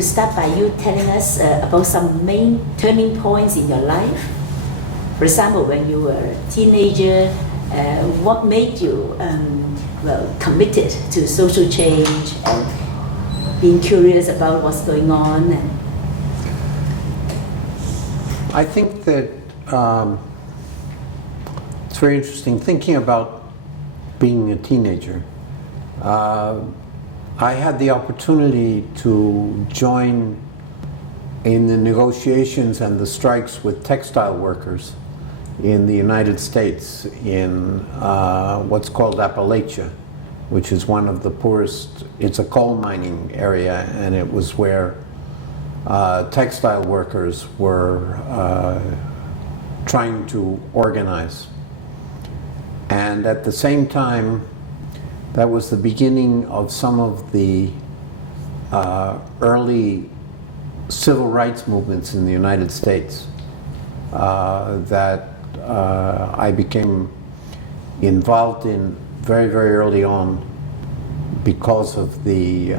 could start by you telling us about some main turning points in your life. For example, when you were a teenager, what made you committed to social change and being curious about what's going on? I think that it's very interesting thinking about being a teenager. I had the opportunity to join in the negotiations and the strikes with textile workers in the United States in what's called Appalachia, which is one of the poorest, it's a coal mining area, and it was where textile workers were trying to organize. And at the same time, that was the beginning of some of the early civil rights movements in the United States that I became involved in very, very early on because of the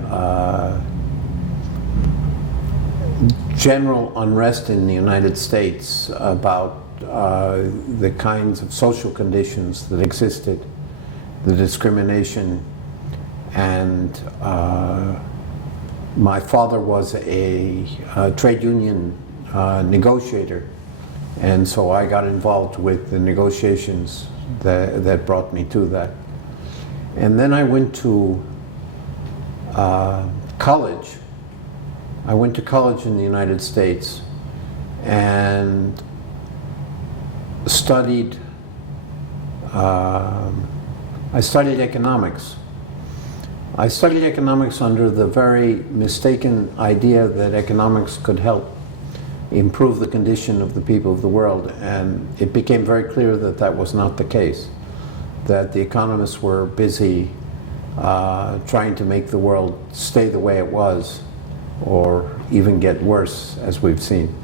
general unrest in the United States about the kinds of social conditions that existed, the discrimination, and my father was a trade union negotiator, and so I got involved with the negotiations that brought me to that. And then I went to college. I went to college in the United States and studied I studied economics. I studied economics under the very mistaken idea that economics could help improve the condition of the people of the world, and it became very clear that that was not the case, that the economists were busy trying to make the world stay the way it was, or even get worse, as we've seen.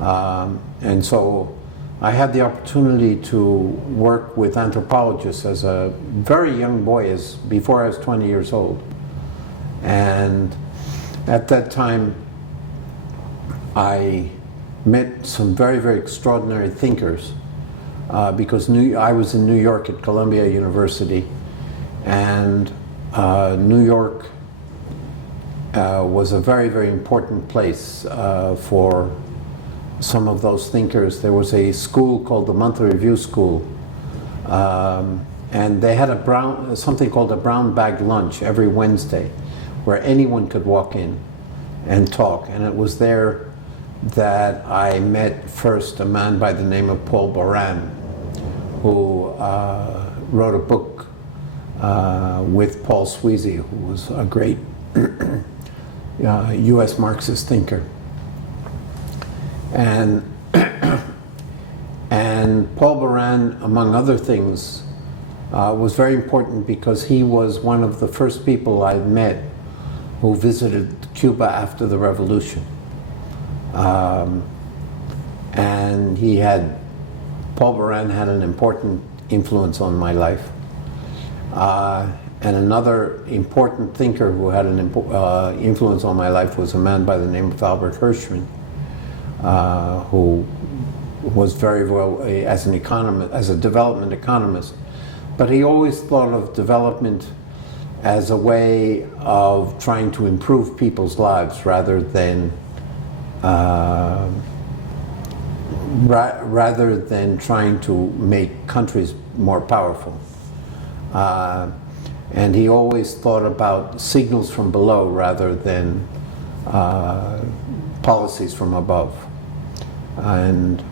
And so I had the opportunity to work with anthropologists as a very young boy, before I was 20 years old. And at that time, I met some very, very extraordinary thinkers because I was in New York at Columbia University, and New York was a very, very important place for some of those thinkers. There was a school called the Monthly Review School, and they had something called a brown bag lunch every Wednesday, where anyone could walk in and talk. And it was there that I met first a man by the name of Paul Boran, who wrote a book with Paul Sweezy, who was a great US Marxist thinker. And Paul Boran, among other things, was very important because he was one of the first people I met who visited Cuba after the revolution. And Paul Boran had an important influence on my life. And another important thinker who had an influence on my life was a man by the name of Albert Hirschman, who was very well as an economist, as a development economist, but he always thought of development as a way of trying to improve people's lives rather than trying to make countries more powerful. And he always thought about signals from below rather than policies from above. And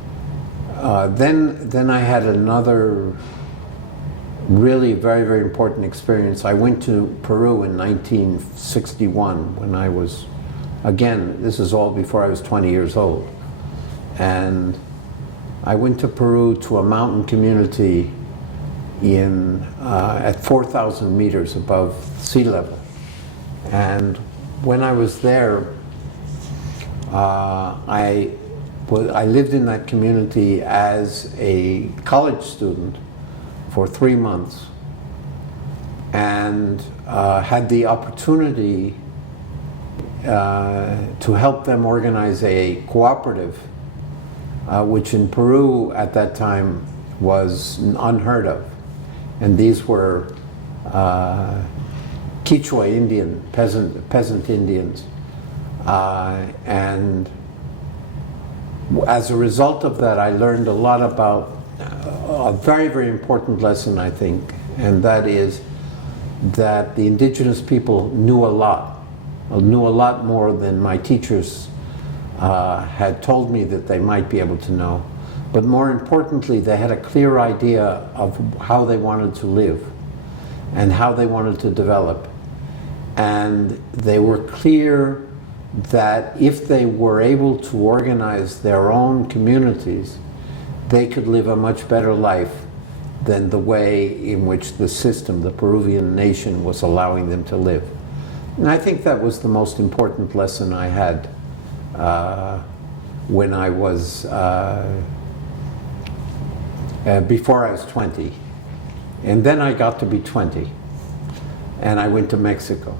then I had another really very, very important experience. I went to Peru in 1961 when I was, again, this is all before I was 20 years old. And I went to Peru to a mountain community at 4,000 meters above sea level. And when I was there, I lived in that community as a college student for 3 months, and had the opportunity to help them organize a cooperative, which in Peru at that time was unheard of. And these were Quichua Indian, peasant Indians. And as a result of that, I learned a lot about a very, very important lesson, I think, and that is that the indigenous people knew a lot more than my teachers had told me that they might be able to know. But more importantly, they had a clear idea of how they wanted to live and how they wanted to develop. And they were clear that if they were able to organize their own communities, they could live a much better life than the way in which the system, the Peruvian nation, was allowing them to live. And I think that was the most important lesson I had when I was, before I was 20. And then I got to be 20, and I went to Mexico.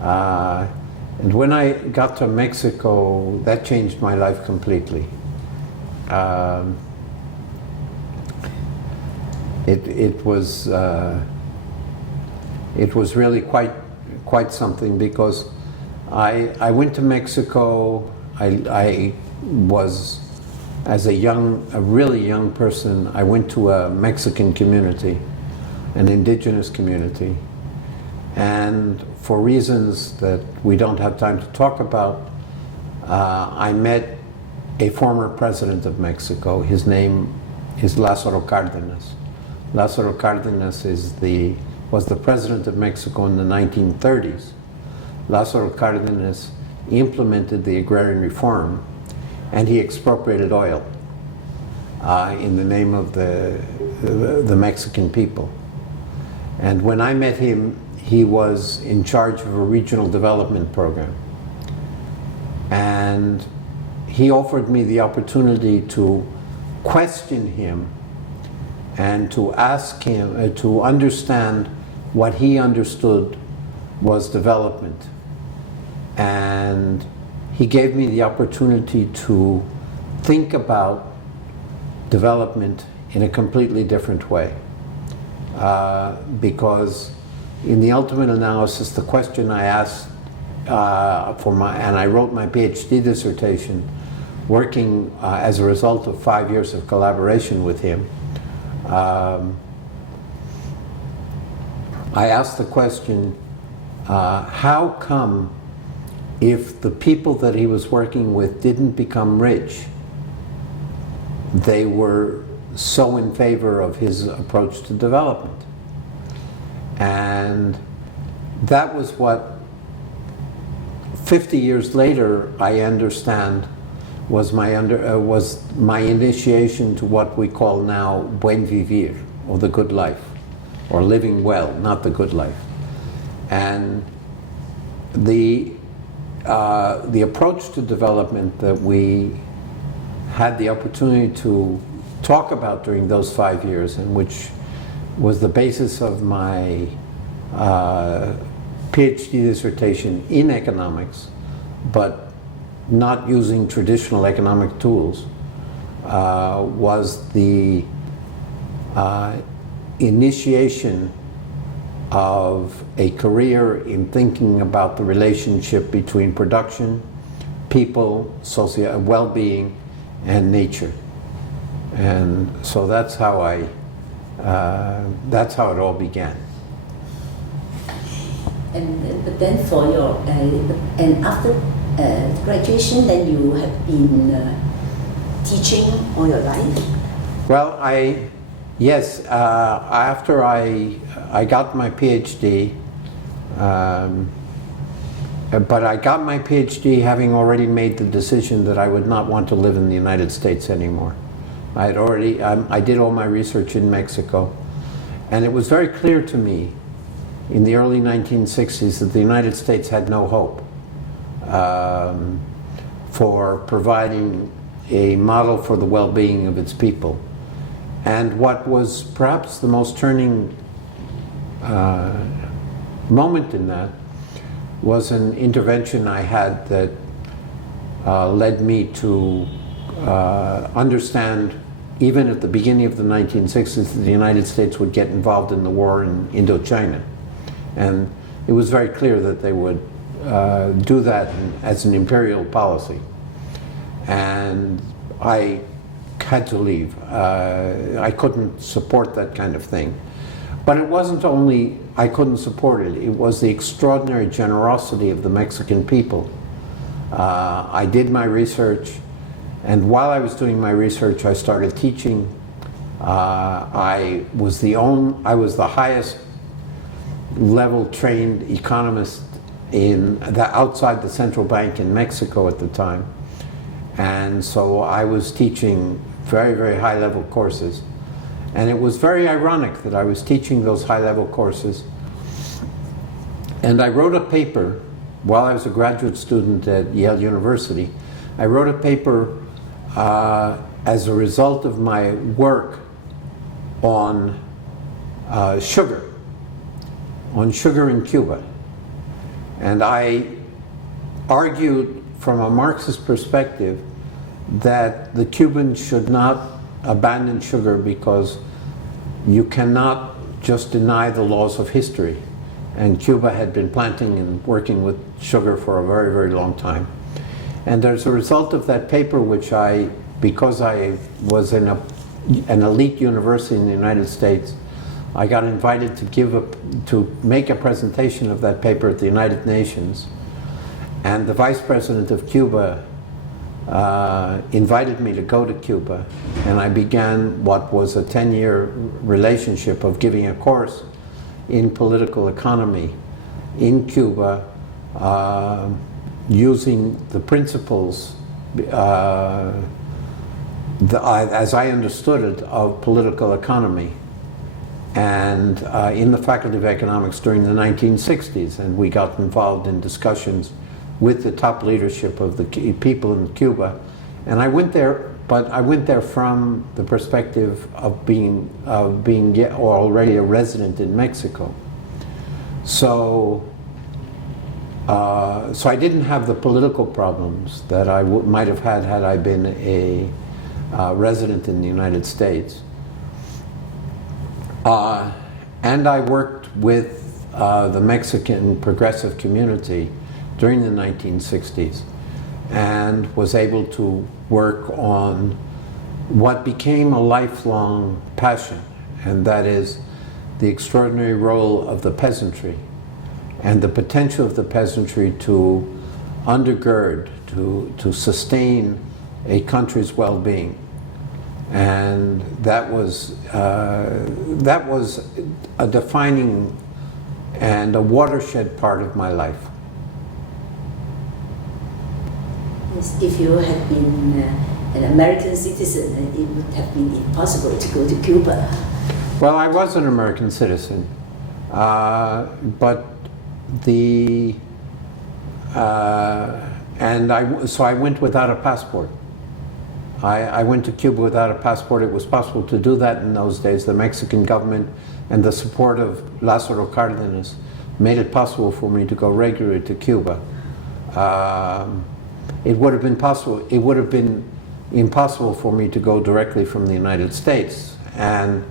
And when I got to Mexico, that changed my life completely. It was really quite something, because I went to Mexico. I was, as a really young person, I went to a Mexican community, an indigenous community. And for reasons that we don't have time to talk about, I met a former president of Mexico. His name is Lázaro Cárdenas. Lázaro Cárdenas was the president of Mexico in the 1930s. Lázaro Cárdenas implemented the agrarian reform, and he expropriated oil in the name of the Mexican people. And when I met him, he was in charge of a regional development program. And he offered me the opportunity to question him and to ask him to understand what he understood was development. And he gave me the opportunity to think about development in a completely different way. Because in the ultimate analysis, the question I asked and I wrote my PhD dissertation working as a result of 5 years of collaboration with him. I asked the question, how come if the people that he was working with didn't become rich, they were so in favor of his approach to development? And that was what 50 years later I understand was my initiation to what we call now buen vivir, or the good life, or living well, not the good life. And the approach to development that we had the opportunity to talk about during those 5 years, and which was the basis of my PhD dissertation in economics, but not using traditional economic tools, was the initiation of a career in thinking about the relationship between production, people, well-being, and nature. And so that's how it all began. But then for your and after graduation, then you have been teaching all your life? Well, after I got my PhD, but I got my PhD having already made the decision that I would not want to live in the United States anymore. I did all my research in Mexico, and it was very clear to me in the early 1960s that the United States had no hope for providing a model for the well-being of its people. And what was perhaps the most turning moment in that was an intervention I had that led me to understand, even at the beginning of the 1960s, that the United States would get involved in the war in Indochina. And it was very clear that they would do that as an imperial policy. And I had to leave. I couldn't support that kind of thing. But it wasn't only I couldn't support it, it was the extraordinary generosity of the Mexican people. I did my research, and while I was doing my research, I started teaching. I was the highest level trained economist outside the central bank in Mexico at the time. And so I was teaching very, very high level courses. And it was very ironic that I was teaching those high level courses. And I wrote a paper while I was a graduate student at Yale University. I wrote a paper as a result of my work on sugar in Cuba. And I argued from a Marxist perspective that the Cubans should not abandon sugar because you cannot just deny the laws of history. And Cuba had been planting and working with sugar for a very, very long time. And as a result of that paper, because I was in an elite university in the United States, I got invited to make a presentation of that paper at the United Nations. And the vice president of Cuba invited me to go to Cuba, and I began what was a 10-year relationship of giving a course in political economy in Cuba, using the principles, as I understood it, of political economy, and in the Faculty of Economics during the 1960s, and we got involved in discussions with the top leadership of the people in Cuba. And I went there, but I went there from the perspective of being already a resident in Mexico. So I didn't have the political problems that I might have had I been a resident in the United States. And I worked with the Mexican progressive community during the 1960s, and was able to work on what became a lifelong passion, and that is the extraordinary role of the peasantry and the potential of the peasantry to undergird, to sustain a country's well-being. And that was a defining and a watershed part of my life. If you had been an American citizen, it would have been impossible to go to Cuba. Well, I was an American citizen, but so I went without a passport. I went to Cuba without a passport. It was possible to do that in those days. The Mexican government and the support of Lázaro Cárdenas made it possible for me to go regularly to Cuba. It would have been possible. It would have been impossible for me to go directly from the United States, and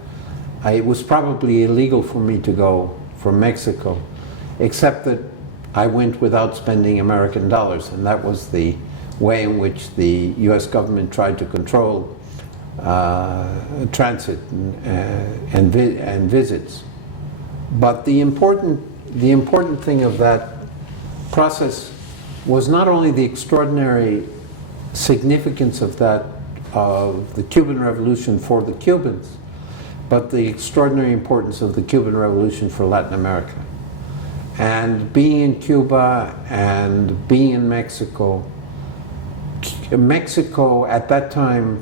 it was probably illegal for me to go from Mexico, except that I went without spending American dollars, and that was the way in which the U.S. government tried to control transit and visits. But the important thing of that process was not only the extraordinary significance of the Cuban Revolution for the Cubans, but the extraordinary importance of the Cuban Revolution for Latin America. And being in Cuba and being in Mexico, Mexico at that time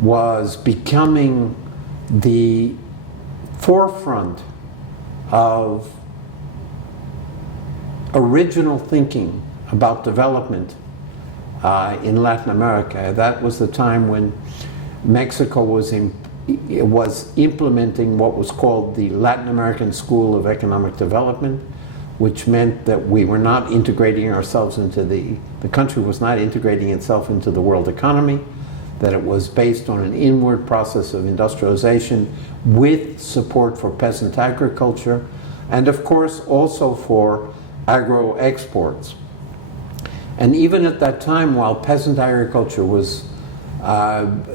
was becoming the forefront of original thinking about development in Latin America. That was the time when Mexico was implementing what was called the Latin American School of Economic Development, which meant that we were not integrating ourselves into the country was not integrating itself into the world economy, that it was based on an inward process of industrialization with support for peasant agriculture, and of course also for agro exports. And even at that time, while peasant agriculture was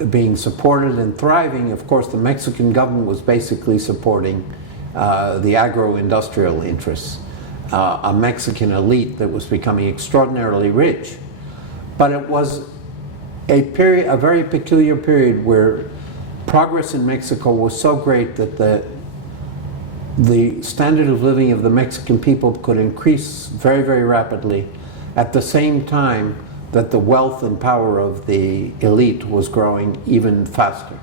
being supported and thriving, of course the Mexican government was basically supporting the agro-industrial interests, a Mexican elite that was becoming extraordinarily rich. But it was a very peculiar period where progress in Mexico was so great that the standard of living of the Mexican people could increase very, very rapidly at the same time that the wealth and power of the elite was growing even faster.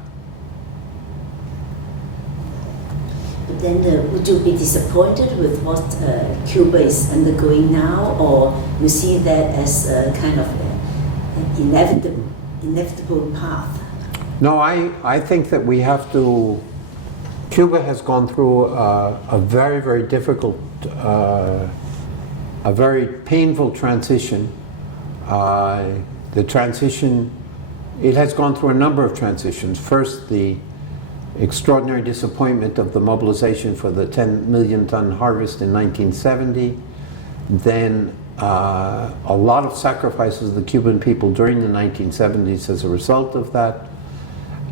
But then would you be disappointed with what Cuba is undergoing now, or you see that as a kind of inevitable path? No, I think that we have to. Cuba has gone through a very, very difficult, a very painful transition. The transition, it has gone through a number of transitions. First, the extraordinary disappointment of the mobilization for the 10 million ton harvest in 1970. Then a lot of sacrifices of the Cuban people during the 1970s as a result of that.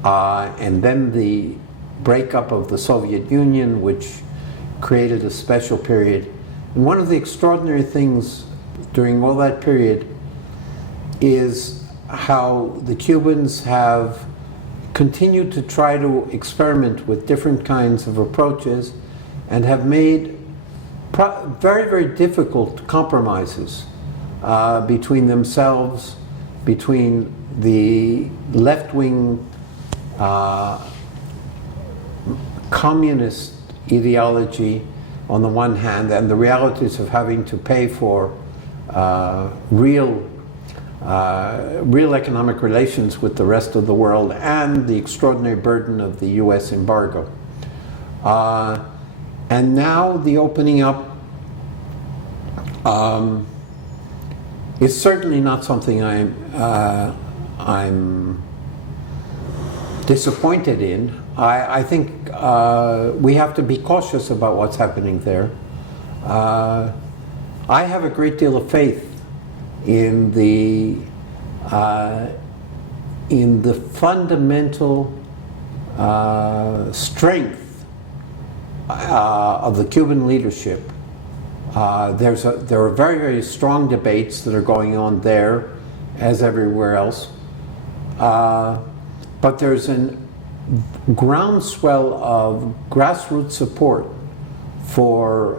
And then the breakup of the Soviet Union, which created a special period. And one of the extraordinary things during all that period is how the Cubans have continued to try to experiment with different kinds of approaches and have made very, very difficult compromises between themselves, between the left-wing communist ideology on the one hand and the realities of having to pay for real economic relations with the rest of the world and the extraordinary burden of the US embargo. And now the opening up is certainly not something I'm disappointed in. I think we have to be cautious about what's happening there. I have a great deal of faith in the fundamental strength of the Cuban leadership. There are very, very strong debates that are going on there, as everywhere else. But there's a groundswell of grassroots support for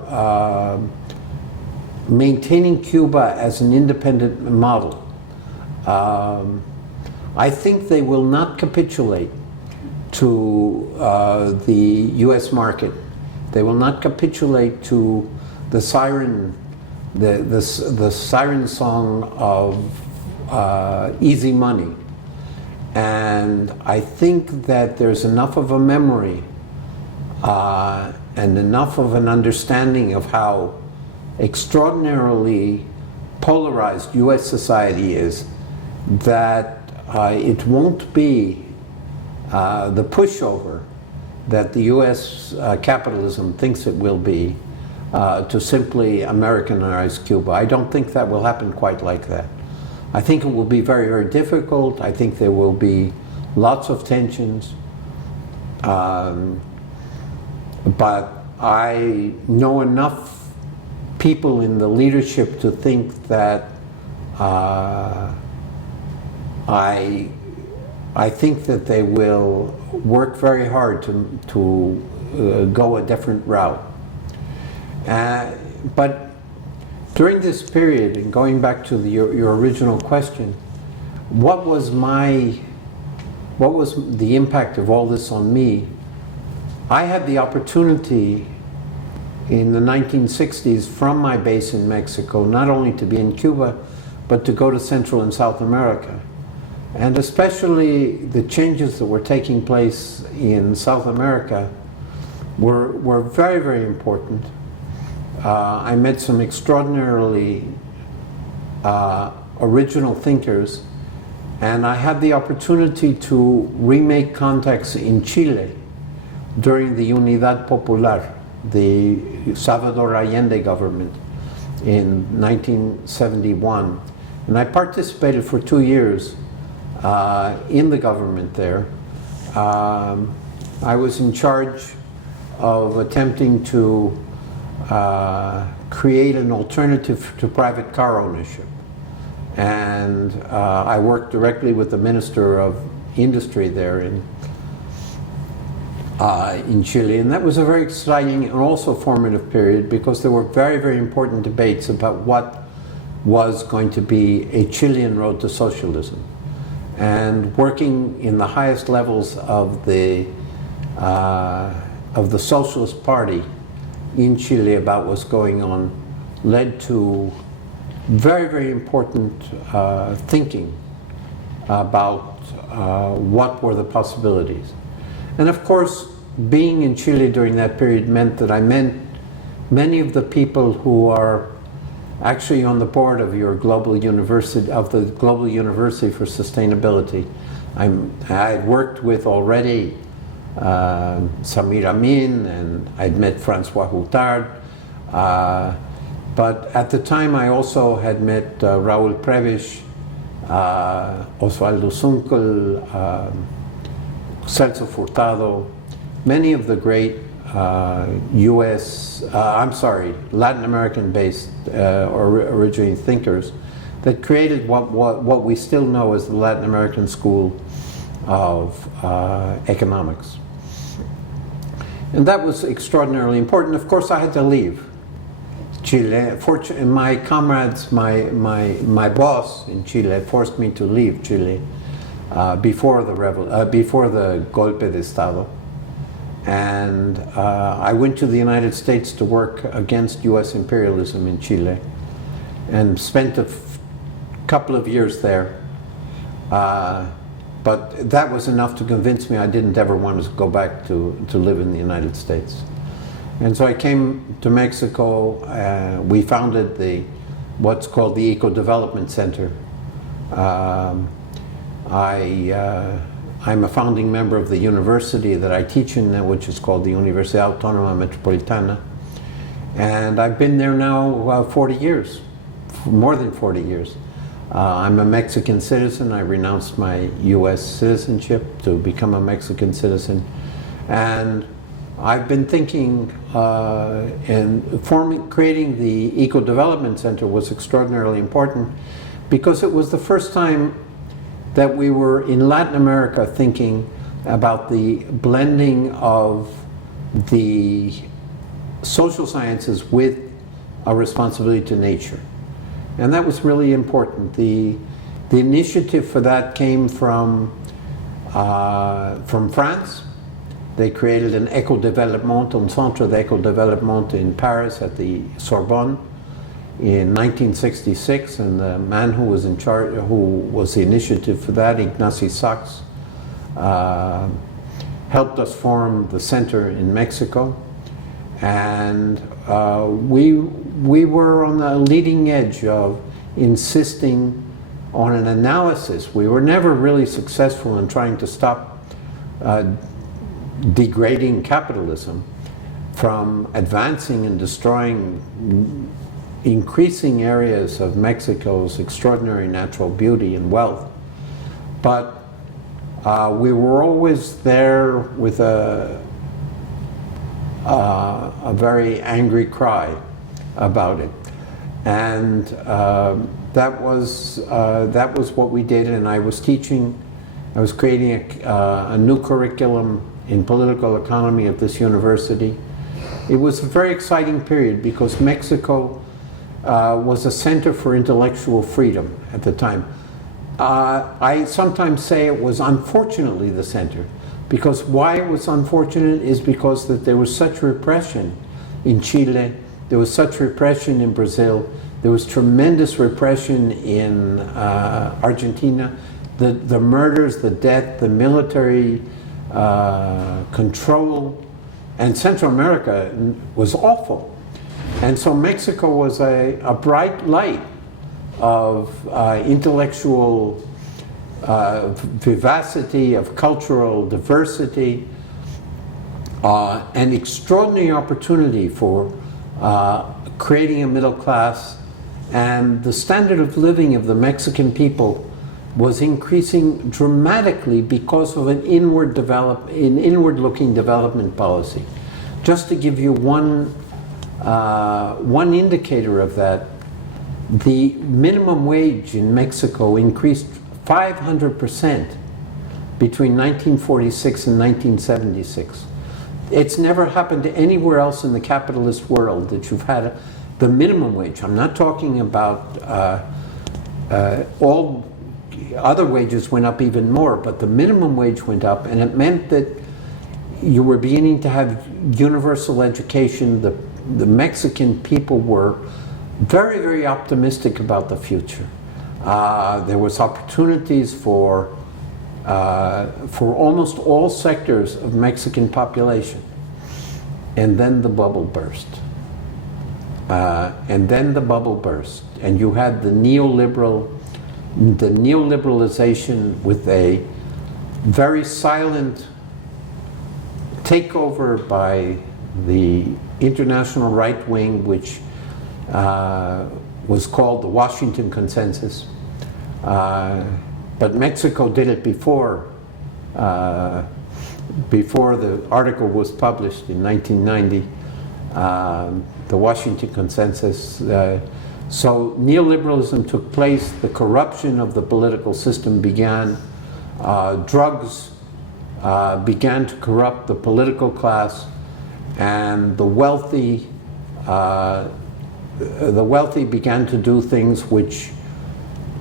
maintaining Cuba as an independent model. I think they will not capitulate to the US market. They will not capitulate to the siren song of easy money. And I think that there's enough of a memory and enough of an understanding of how extraordinarily polarized US society is that it won't be the pushover that the US capitalism thinks it will be to simply Americanize Cuba. I don't think that will happen quite like that. I think it will be very, very difficult. I think there will be lots of tensions. But I know enough people in the leadership to think that I think that they will work very hard to go a different route. But during this period, and going back to your original question, what was the impact of all this on me? I had the opportunity in the 1960s from my base in Mexico, not only to be in Cuba, but to go to Central and South America. And especially the changes that were taking place in South America were very, very important. I met some extraordinarily original thinkers, and I had the opportunity to remake contacts in Chile during the Unidad Popular, the Salvador Allende government in 1971. And I participated for 2 years in the government there. I was in charge of attempting to create an alternative to private car ownership. And I worked directly with the Minister of Industry there in Chile. And that was a very exciting and also formative period, because there were very, very important debates about what was going to be a Chilean road to socialism. And working in the highest levels of the Socialist Party in Chile about what's going on led to very, very important thinking about what were the possibilities. And of course, being in Chile during that period meant that I met many of the people who are actually on the board of your global university, of the Global University for Sustainability. I had worked with already Samir Amin, and I'd met Francois Houtard. But at the time I also had met Raúl Prebisch, Osvaldo Zunkel, Celso Furtado, many of the great Latin American-based originating thinkers that created what we still know as the Latin American School of Economics. And that was extraordinarily important. Of course, I had to leave Chile. Fortunately, my comrades, my boss in Chile forced me to leave Chile before the golpe de Estado. And I went to the United States to work against US imperialism in Chile, and spent a couple of years there. But that was enough to convince me I didn't ever want to go back to live in the United States. And so I came to Mexico. We founded what's called the Ecodevelopment Center. I'm a founding member of the university that I teach in, which is called the Universidad Autónoma Metropolitana. And I've been there now 40 years, more than 40 years. I'm a Mexican citizen. I renounced my US citizenship to become a Mexican citizen. And I've been thinking, creating the Ecodevelopment Center was extraordinarily important, because it was the first time that we were in Latin America thinking about the blending of the social sciences with a responsibility to nature. And that was really important. The initiative for that came from France. They created an Ecodevelopment, un centre d'Ecodevelopment in Paris at the Sorbonne in 1966, and the man who was in charge, who was the initiative for that, Ignacy Sachs, helped us form the center in Mexico. And we were on the leading edge of insisting on an analysis. We were never really successful in trying to stop degrading capitalism from advancing and destroying increasing areas of Mexico's extraordinary natural beauty and wealth. But we were always there with a very angry cry about it. And that was what we did. And I was creating a new curriculum in political economy at this university. It was a very exciting period, because Mexico was a center for intellectual freedom at the time. I sometimes say it was unfortunately the center, because why it was unfortunate is because that there was such repression in Chile, there was such repression in Brazil, there was tremendous repression in Argentina. The murders, the death, the military control, and Central America was awful. And so Mexico was a bright light of intellectual vivacity, of cultural diversity, an extraordinary opportunity for creating a middle class, and the standard of living of the Mexican people was increasing dramatically because of an inward-looking development policy. Just to give you one indicator of that, the minimum wage in Mexico increased 500% between 1946 and 1976. It's never happened anywhere else in the capitalist world that you've had the minimum wage. I'm not talking about all other wages went up even more, but the minimum wage went up, and it meant that you were beginning to have universal education. The Mexican people were very, very optimistic about the future. There was opportunities for almost all sectors of Mexican population. And then the bubble burst. And you had the neoliberalization with a very silent takeover by the international right wing, which was called the Washington Consensus. But Mexico did it before the article was published in 1990, the Washington Consensus. So neoliberalism took place, the corruption of the political system began, drugs began to corrupt the political class, and the wealthy began to do things which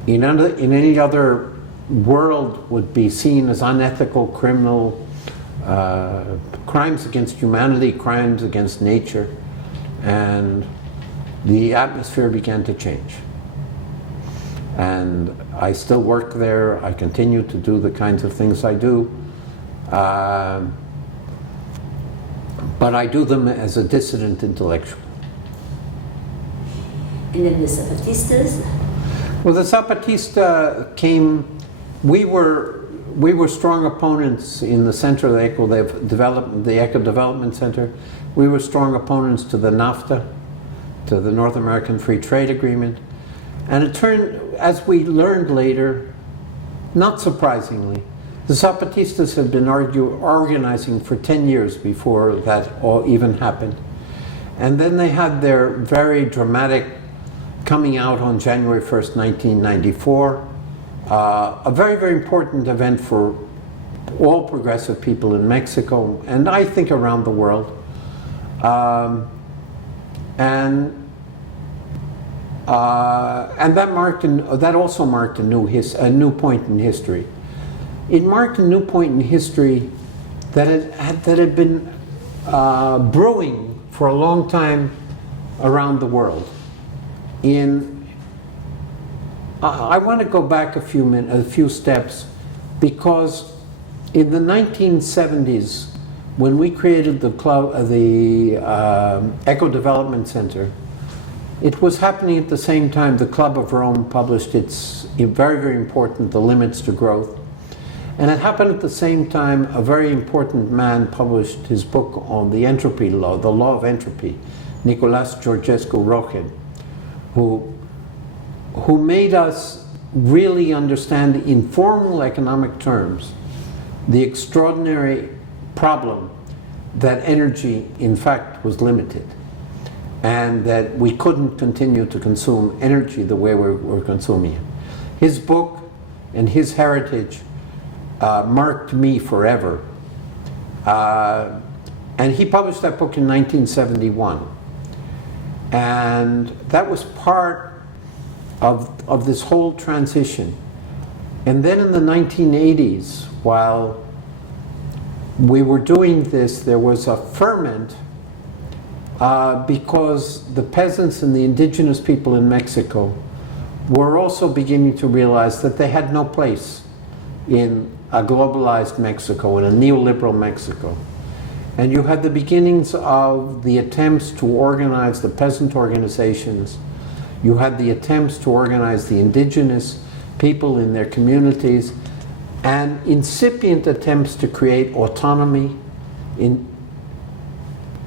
in any other world would be seen as unethical, criminal, crimes against humanity, crimes against nature, and the atmosphere began to change. And I still work there. I continue to do the kinds of things I do, but I do them as a dissident intellectual. And then the Zapatistas? Well, the Zapatista came, we were strong opponents in the center of the Ecodevelopment Center. We were strong opponents to the NAFTA, to the North American Free Trade Agreement. And it turned, as we learned later, not surprisingly, the Zapatistas had been organizing for 10 years before that all even happened. And then they had their very dramatic coming out on January 1st, 1994, a very, very important event for all progressive people in Mexico, and I think around the world. And that also marked a new point in history. It marked a new point in history that had been brewing for a long time around the world. I want to go back a few steps, because in the 1970s, when we created the Ecodevelopment Center, it was happening at the same time the Club of Rome published its very, very important The Limits to Growth. And it happened at the same time a very important man published his book on the entropy law, the law of entropy, Nicolas Georgescu-Roegen, who made us really understand in formal economic terms the extraordinary problem that energy, in fact, was limited, and that we couldn't continue to consume energy the way we're consuming it. His book and his heritage marked me forever. And he published that book in 1971. And that was part of this whole transition. And then in the 1980s, while we were doing this, there was a ferment because the peasants and the indigenous people in Mexico were also beginning to realize that they had no place in a globalized Mexico, in a neoliberal Mexico. And you had the beginnings of the attempts to organize the peasant organizations. You had the attempts to organize the indigenous people in their communities, and incipient attempts to create autonomy, in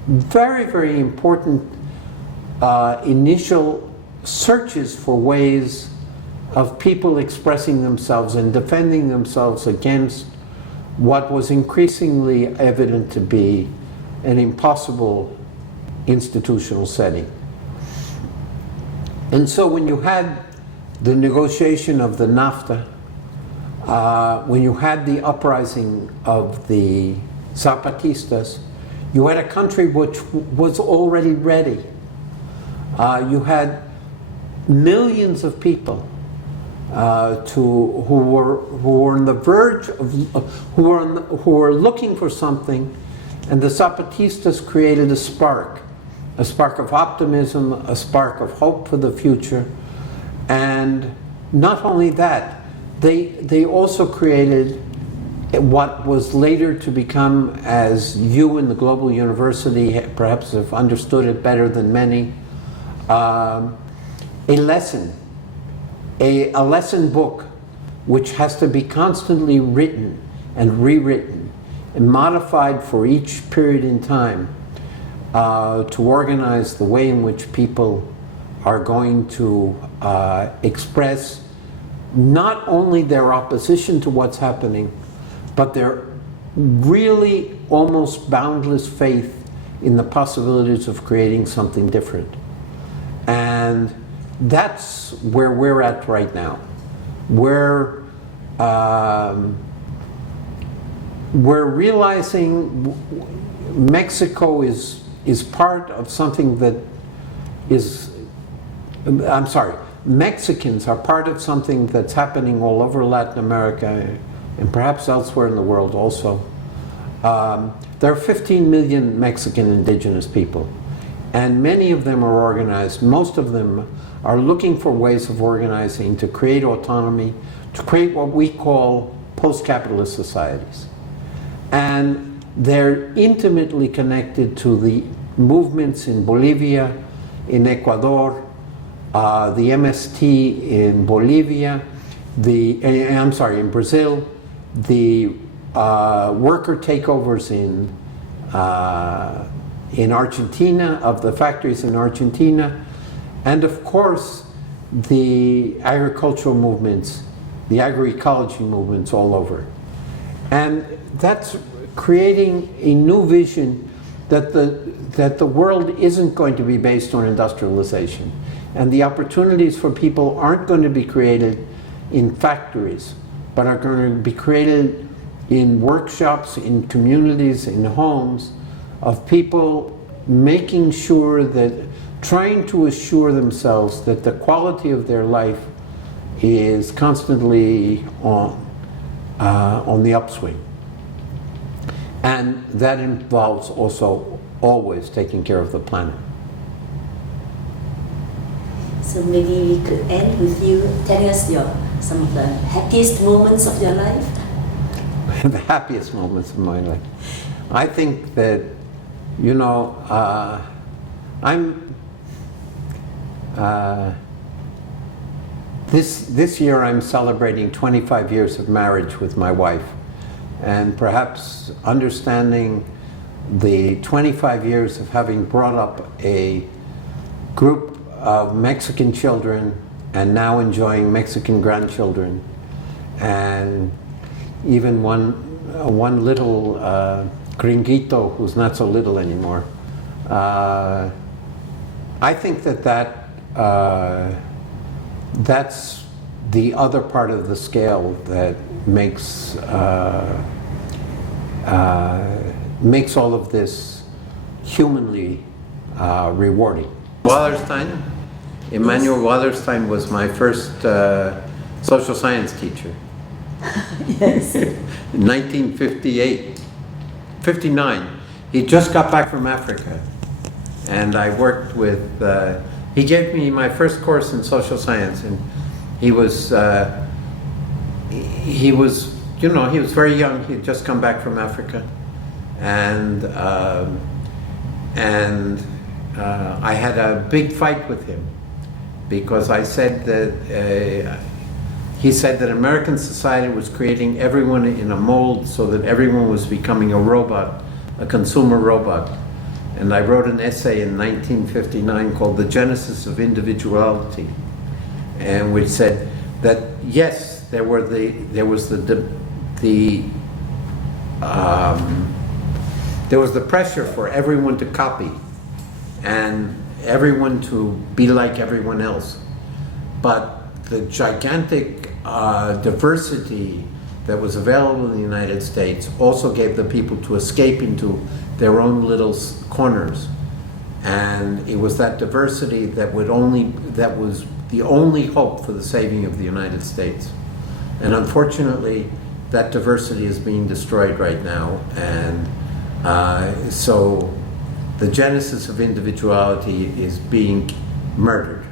very, very important initial searches for ways of people expressing themselves and defending themselves against what was increasingly evident to be an impossible institutional setting. And so when you had the negotiation of the NAFTA, when you had the uprising of the Zapatistas, you had a country which was already ready. You had millions of people who were on the verge of who were looking for something, and the Zapatistas created a spark of optimism, a spark of hope for the future. And not only that, they also created what was later to become, as you in the Global University perhaps have understood it better than many, a lesson book which has to be constantly written and rewritten and modified for each period in time to organize the way in which people are going to express not only their opposition to what's happening, but their really almost boundless faith in the possibilities of creating something different. And that's where we're at right now. We're realizing Mexico is part of something that is, I'm sorry, Mexicans are part of something that's happening all over Latin America and perhaps elsewhere in the world also. There are 15 million Mexican indigenous people, and many of them are organized. Most of them are looking for ways of organizing to create autonomy, to create what we call post-capitalist societies. And they're intimately connected to the movements in Bolivia, in Ecuador, the MST in Bolivia, in Brazil, the worker takeovers in Argentina, of the factories in Argentina, and of course the agricultural movements, the agroecology movements all over. And that's creating a new vision that the world isn't going to be based on industrialization. And the opportunities for people aren't going to be created in factories, but are going to be created in workshops, in communities, in homes, of people making sure that, trying to assure themselves that the quality of their life is constantly on the upswing. And that involves also always taking care of the planet. So maybe we could end with you telling us some of the happiest moments of your life. The happiest moments of my life. I think that, this year I'm celebrating 25 years of marriage with my wife, and perhaps understanding the 25 years of having brought up a group of Mexican children and now enjoying Mexican grandchildren, and even one little gringuito who's not so little anymore. I think that's the other part of the scale that makes all of this humanly rewarding. Wallerstein, Emmanuel Wallerstein was my first social science teacher. Yes. In 59. He just got back from Africa, and I worked with, he gave me my first course in social science, and he was very young. He had just come back from Africa, and I had a big fight with him because I said that he said that American society was creating everyone in a mold so that everyone was becoming a robot, a consumer robot. And I wrote an essay in 1959 called The Genesis of Individuality, and which said that yes, there was the pressure for everyone to copy and everyone to be like everyone else, but the gigantic diversity that was available in the United States also gave the people to escape into their own little corners, and it was that diversity that was the only hope for the saving of the United States. And unfortunately, that diversity is being destroyed right now, and so the genesis of individuality is being murdered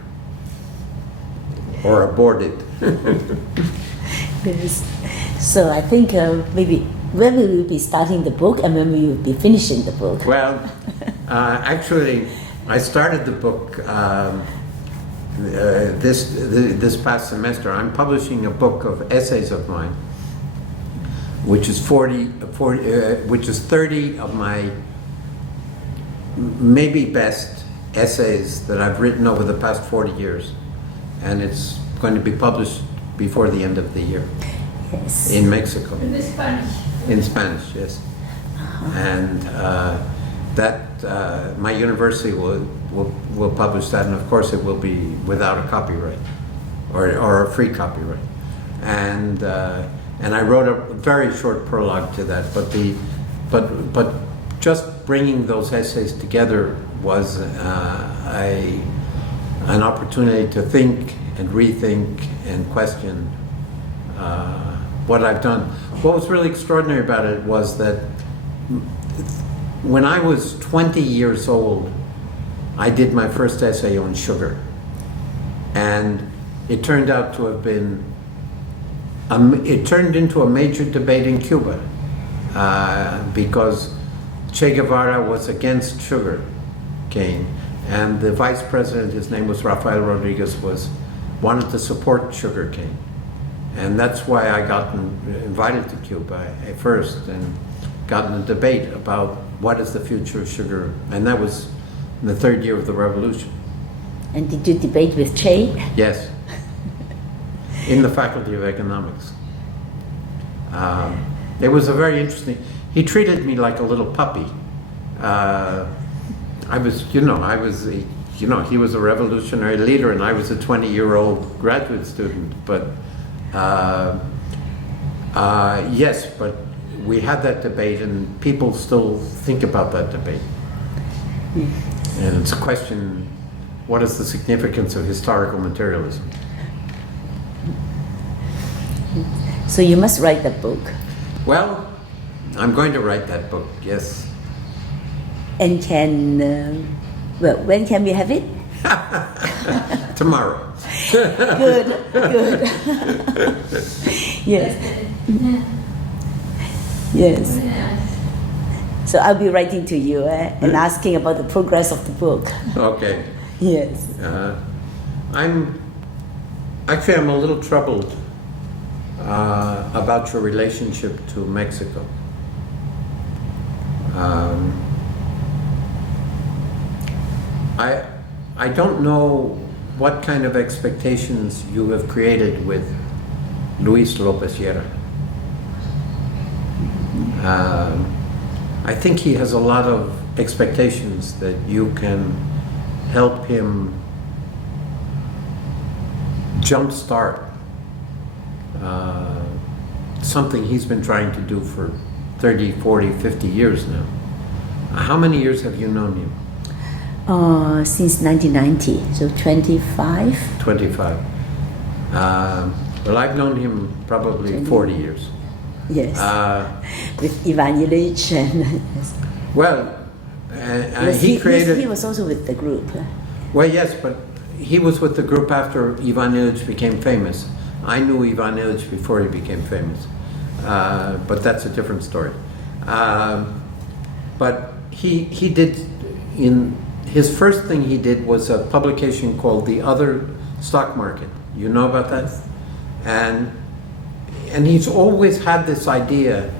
or aborted. Yes. So I think maybe when we will be starting the book and when we will be finishing the book? Well, actually, I started the book this past semester. I'm publishing a book of essays of mine, which is 30 of my maybe best essays that I've written over the past 40 years, and it's going to be published before the end of the year. Yes. In Mexico. In Spanish. In Spanish, yes. And my university will publish that, and of course it will be without a copyright or a free copyright. And I wrote a very short prologue to that, but just bringing those essays together was an opportunity to think and rethink and question what I've done. What was really extraordinary about it was that when I was 20 years old, I did my first essay on sugar. And it turned out to have been, it turned into a major debate in Cuba because Che Guevara was against sugar cane, and the vice president, his name was Rafael Rodriguez, wanted to support sugar cane. And that's why I got invited to Cuba at first and got in a debate about what is the future of sugar. And that was in the third year of the revolution. And did you debate with Che? Yes, in the Faculty of Economics. It was a very interesting, he treated me like a little puppy. He was a revolutionary leader and I was a 20-year-old graduate student, but yes, but we had that debate and people still think about that debate. And it's a question, what is the significance of historical materialism? So you must write that book. Well, I'm going to write that book, yes. And when can we have it? Tomorrow. Good. Yes. Yes. So I'll be writing to you and asking about the progress of the book. Okay. Yes. I'm a little troubled about your relationship to Mexico. I don't know what kind of expectations you have created with Luis Lopez Llera. I think he has a lot of expectations that you can help him jumpstart something he's been trying to do for 30, 40, 50 years now. How many years have you known him? Since 1990, so 25. 25. Well, I've known him probably 40 years. Yes. With Ivan Illich and. Well, he was also with the group. Well, yes, but he was with the group after Ivan Illich became famous. I knew Ivan Illich before he became famous, but that's a different story. but he did, in his first thing he did was a publication called The Other Stock Market. You know about that? And he's always had this idea,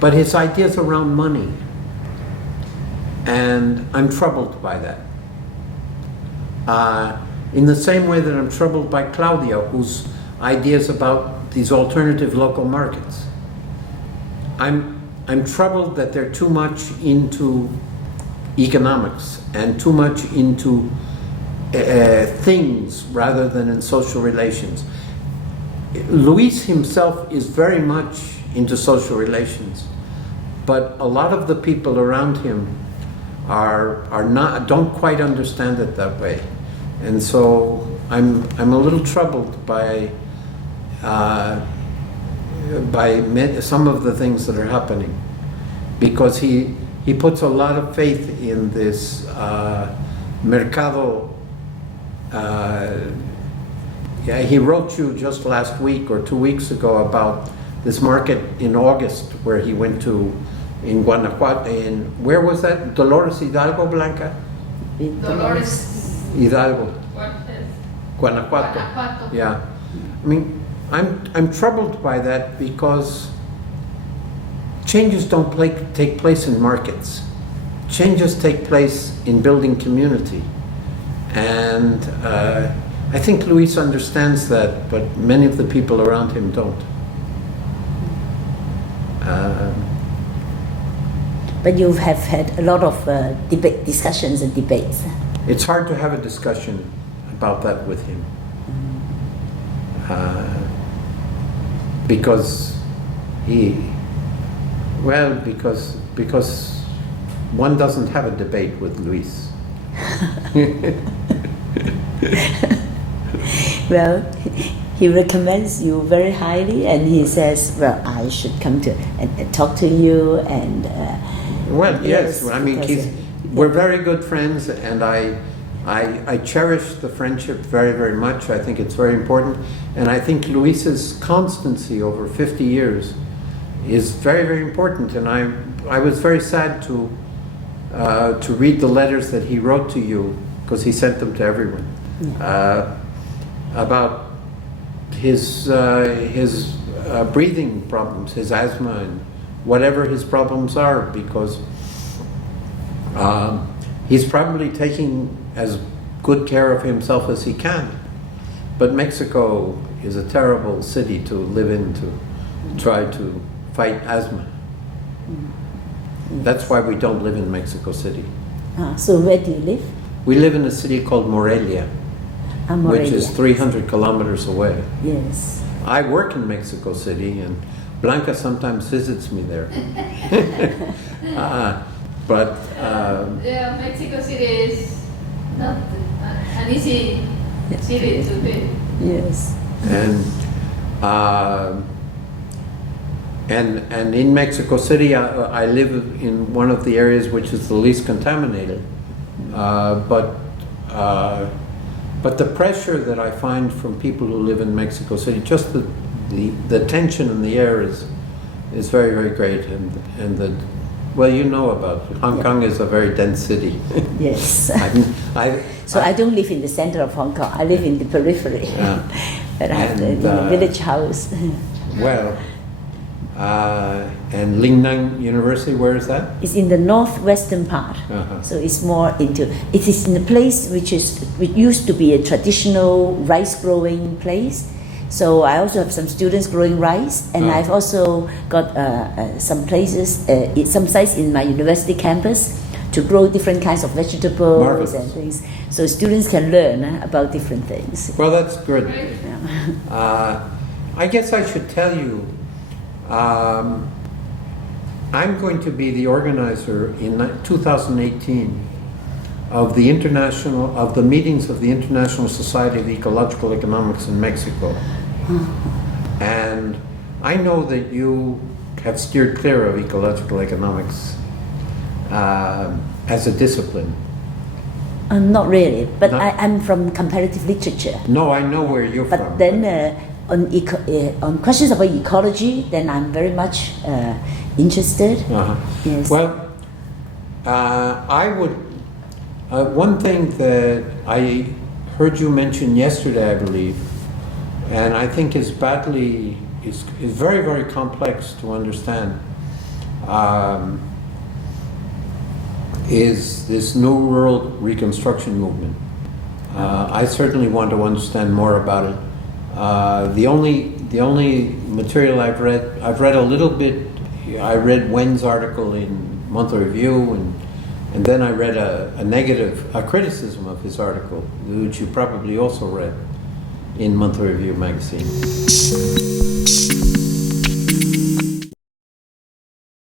but his idea's around money. And I'm troubled by that. In the same way that I'm troubled by Claudia, whose ideas about these alternative local markets. I'm troubled that they're too much into economics and too much into things rather than in social relations. Luis himself is very much into social relations, but a lot of the people around him don't quite understand it that way, and so I'm a little troubled by some of the things that are happening, because he puts a lot of faith in this mercado. He wrote you just last week or 2 weeks ago about this market in August where he went to in Guanajuato. Where was that? Dolores Hidalgo, Blanca? Dolores Hidalgo. Guanajuato. Yeah. I mean, I'm troubled by that because changes don't take place in markets. Changes take place in building community. And I think Luis understands that, but many of the people around him don't. But you have had a lot of discussions and debates. It's hard to have a discussion about that with him. Because one doesn't have a debate with Luis. Well, he recommends you very highly, and he says, well, I should come to and talk to you, and well, yes, I mean, we're very good friends, and I cherish the friendship very, very much. I think it's very important, and I think Luis's constancy over 50 years is very, very important, and I was very sad to read the letters that he wrote to you, because he sent them to everyone, about his breathing problems, his asthma, and whatever his problems are, because he's probably taking as good care of himself as he can. But Mexico is a terrible city to live in to try to fight asthma. That's why we don't live in Mexico City. So where do you live? We live in a city called Morelia, Morelia, which is 300 kilometers away. Yes. I work in Mexico City, and Blanca sometimes visits me there. But yeah, Mexico City is not an easy city to live. Yes. And in Mexico City, I live in one of the areas which is the least contaminated. But the pressure that I find from people who live in Mexico City, just the tension in the air is very, very great, and well, you know about it. Hong Kong is a very dense city. Yes. So I don't live in the center of Hong Kong. I live in the periphery. But I have in a village house. Well, and Lingnan University, where is that? It's in the northwestern part. So it's more into, it is in a place which used to be a traditional rice growing place. So I also have some students growing rice, and I've also got some places, some sites in my university campus to grow different kinds of vegetables. Marvelous. And things. So students can learn about different things. Well, that's good. Yeah. I guess I should tell you, I'm going to be the organizer in 2018 of the meetings of the International Society of Ecological Economics in Mexico. And I know that you have steered clear of ecological economics as a discipline. Not really, but I'm from comparative literature. No, I know where you're from. But then on questions about ecology, then I'm very much interested. Yes. Well, I would, one thing that I heard you mention yesterday, I believe, and I think is very, very complex to understand, is this New World Reconstruction movement. I certainly want to understand more about it. The only material I've read a little bit. I read Wen's article in Monthly Review, and then I read a criticism of his article, which you probably also read in Monthly Review magazine.